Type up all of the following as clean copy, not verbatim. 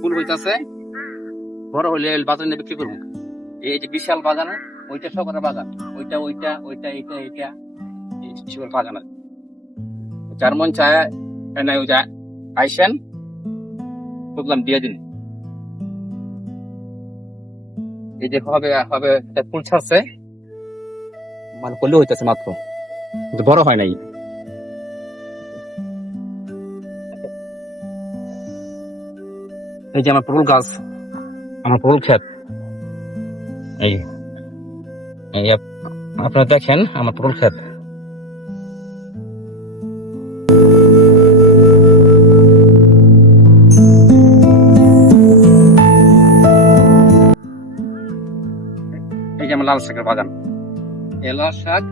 ফুল হইতাছে, বড় হইলে বাজারে বিক্রি করবো। এই যে বিশাল বাগান, ওইটা সবার বাগান, ওইটা ওইটা ওইটা এইটা এইটা সবার বাগান আছে। যার মন চায় নাই ওই যে আইসেন, বুঝলাম দিয়ে দিন। এই যে হবে হবে ফুল ছাড়ছে, মানে করলে হইতেছে মাত্র, কিন্তু বড় হয় নাই। এই যে আমার পটল গাছ, আমার পটল ক্ষেত, এই আপনারা দেখেন আমার পটল ক্ষেত। এই যে আমার লাল শাকের বাগান, এই লাল শাক,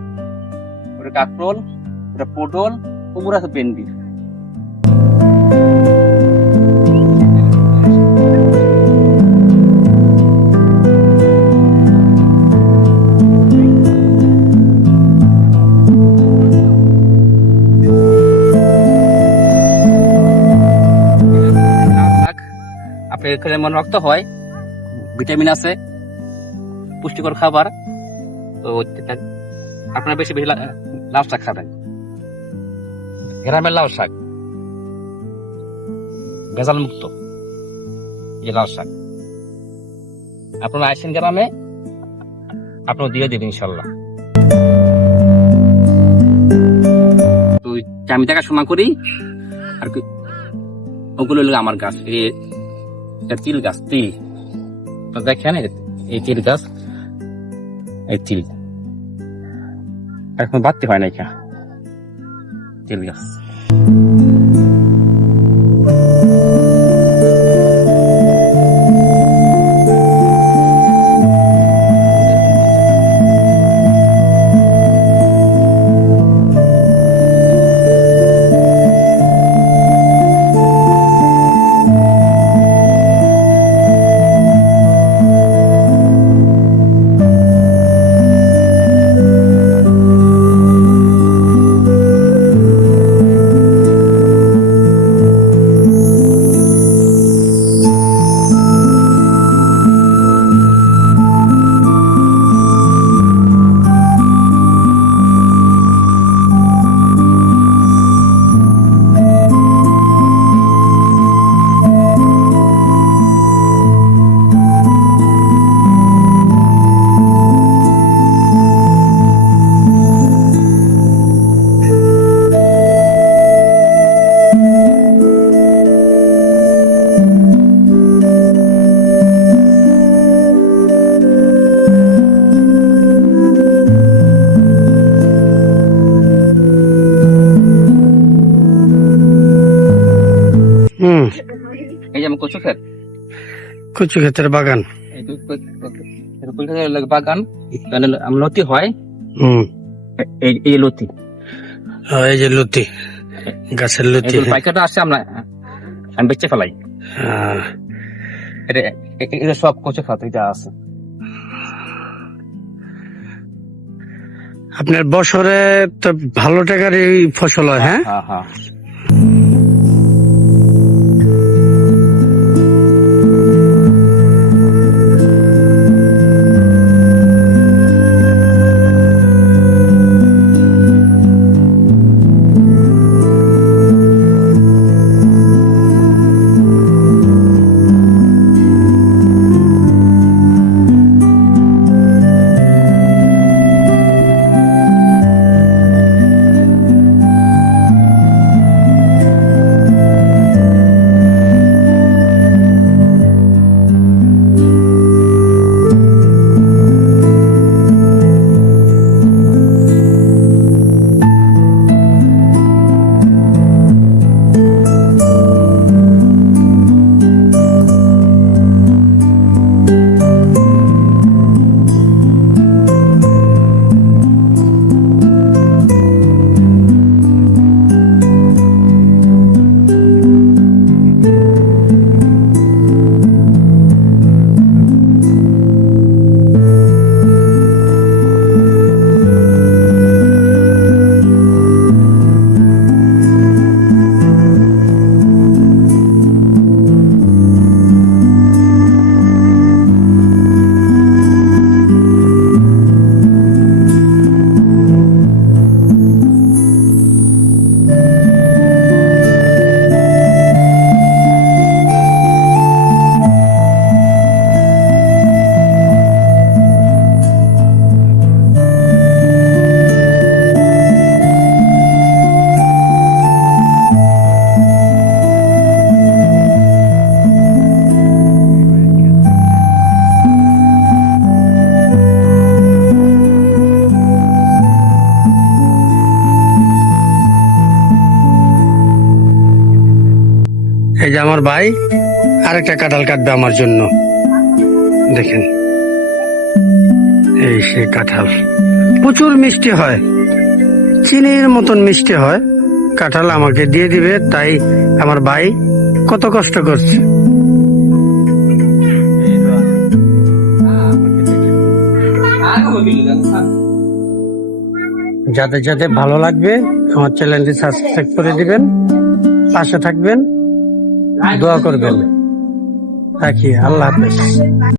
ওটা কাঁকরোল, ওটা পটল, কুমড়া আছে, ভেন্ডি। আপনার এখানে মনে রক্ত হয়, ভিটামিন আছে, পুষ্টিকর খাবার। তো আপনারা বেশি বেশি লাল শাক খাবেন, গ্রামের লাল শাক, ভেজাল মুক্ত এই লাল শাক। আপনারা আসেন গ্রামে, আপনার দিয়ে দেবেন ইনশাল্লাহ। তো আমি দেখাশোনা করি আর কি, ওগুলো হলো আমার গাছ। তিল গাছ, তিল দেখেন, এই তিল গাছ, এই তিল এখন বাড়তে হয় না, তিল গাছ। এই যে আমার কচু ক্ষেত, কচু ক্ষেতের বাগান, বাগান লতি হয়, এই লতি, এই যে লতি, গাছের লতি, পাইকারটা আসছে, আমি বেচে ফেলাই। এটা সব কচু খাত এটা আছে। আপনার বছরে তো ভালো টাকার এই ফসল হয়। হ্যাঁ, হ্যাঁ, হ্যাঁ। আমার ভাই আরেকটা কাঁঠাল কাটবে আমার জন্য। দেখেন, এই সে কাঁঠাল, প্রচুর মিষ্টি হয়, চিনির মতন মিষ্টি হয়। কাঁঠাল আমাকে দিয়ে দিবে, তাই আমার ভাই কত কষ্ট করছে। যাদের যাদের ভালো লাগবে আমার চ্যানেলটি সাবস্ক্রাইব করে দিবেন, পাশে থাকবেন, দোয়া করবেন। রাখি, আল্লাহ হাফেজ।